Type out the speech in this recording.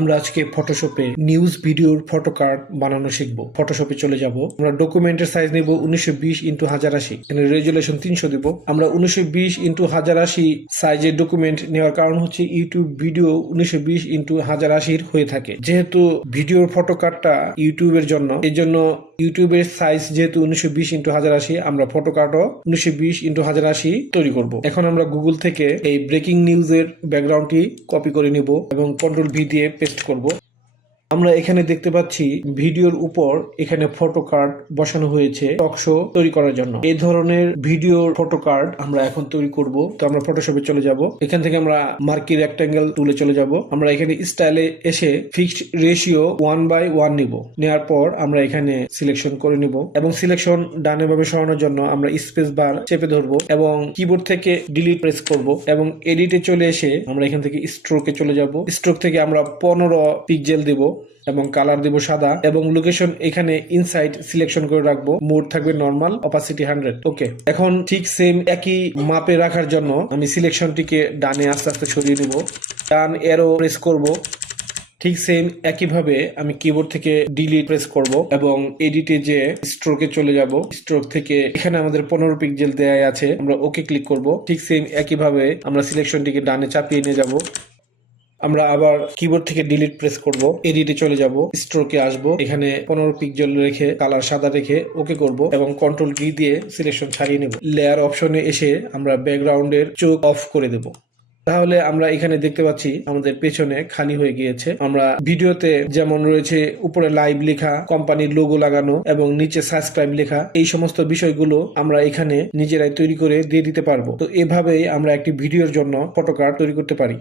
আমরা আজকে ফটোশপে নিউজ ভিডিওর ফটো কার্ড বানানো শিখবো। ফটোশপে চলে যাব। আমরা ডকুমেন্টের সাইজ নিব 1920x1080, এখানে রেজুলেশন 300 দিব। আমরা 1920x1080 সাইজের ডকুমেন্ট নেওয়ার কারণ হচ্ছে ইউটিউব ভিডিও 1920x1080 হয়ে থাকে। যেহেতু ভিডিওর ফটো কার্ডটা ইউটিউবের জন্য, এই জন্য ইউটিউবের সাইজ যেহেতু 1920x1080, আমরা ফটো কার্ডও 1920x1080 তৈরি করব। এখন আমরা গুগল থেকে এই ব্রেকিং নিউজের ব্যাকগ্রাউন্ডটি কপি করে নিব এবং Ctrl+V দিয়ে পেস্ট করব। আমরা এখানে দেখতে পাচ্ছি ভিডিওর উপর এখানে ফটো কার্ড বসানো হয়েছে টক শো তৈরি করার জন্য। এই ধরনের ভিডিওর ফটো কার্ড আমরা এখন তৈরি করব। তো আমরা ফটোশপে চলে যাব। এখান থেকে আমরা মার্কি রেক্টাঙ্গেল টুলে চলে যাব। আমরা এখানে স্টাইলে এসে ফিক্সড রেশিও 1/1 নিব। নেওয়ার পর আমরা এখানে সিলেকশন করে নিব এবং সিলেকশন ডানে ভাবে সরানোর জন্য আমরা স্পেস বার চেপে ধরবো এবং কিবোর্ড থেকে ডিলিট প্রেস করব এবং এডিটে চলে এসে আমরা এখান থেকে স্ট্রোকে চলে যাব। স্ট্রোক থেকে আমরা 15 পিক্সেল দেব এবং কালার দিব সাদা এবং লোকেশন এখানে ইনসাইড সিলেকশন করে রাখবো। মোড থাকবে নরমাল, অপাসিটি 100। ওকে, এখন ঠিক সেম একই মাপে রাখার জন্য আমি সিলেকশনটিকে ডানে আস্তে আস্তে সরিয়ে নিব। ডান এরো প্রেস করব। ঠিক সেম একইভাবে আমি কিবোর্ড থেকে ডিলিট প্রেস করব এবং এডিটে যে স্ট্রোকে চলে যাব। স্ট্রোক থেকে এখানে আমাদের 15 পিক্সেল দেয়া আছে, আমরা ওকে ক্লিক করব। ঠিক সেম একইভাবে আমরা সিলেকশনটিকে ডানে চাপিয়ে নিয়ে যাব। আমরা আবার কিবোর্ড থেকে ডিলিট প্রেস করব, এডিটে চলে যাব, স্ট্রোকে আসব, এখানে 15 পিক্সেল রেখে কালার সাদা রেখে ওকে করব এবং Ctrl+V দিয়ে সিলেকশন ছাড়িয়ে নেব। লেয়ার অপশনে এসে আমরা ব্যাকগ্রাউন্ডের চোখ অফ করে দেব। তাহলে আমরা এখানে দেখতে পাচ্ছি আমাদের পেছনে খালি হয়ে গিয়েছে। আমরা ভিডিওতে যেমন রয়েছে উপরে লাইভ লেখা, কোম্পানির লোগো লাগানো এবং নিচে সাবস্ক্রাইব লেখা, এই সমস্ত বিষয়গুলো আমরা এখানে নিজেরাই তৈরি করে দিয়ে দিতে পারবো। তো এভাবেই আমরা একটি ভিডিওর জন্য ফটো কার্ড তৈরি করতে পারি।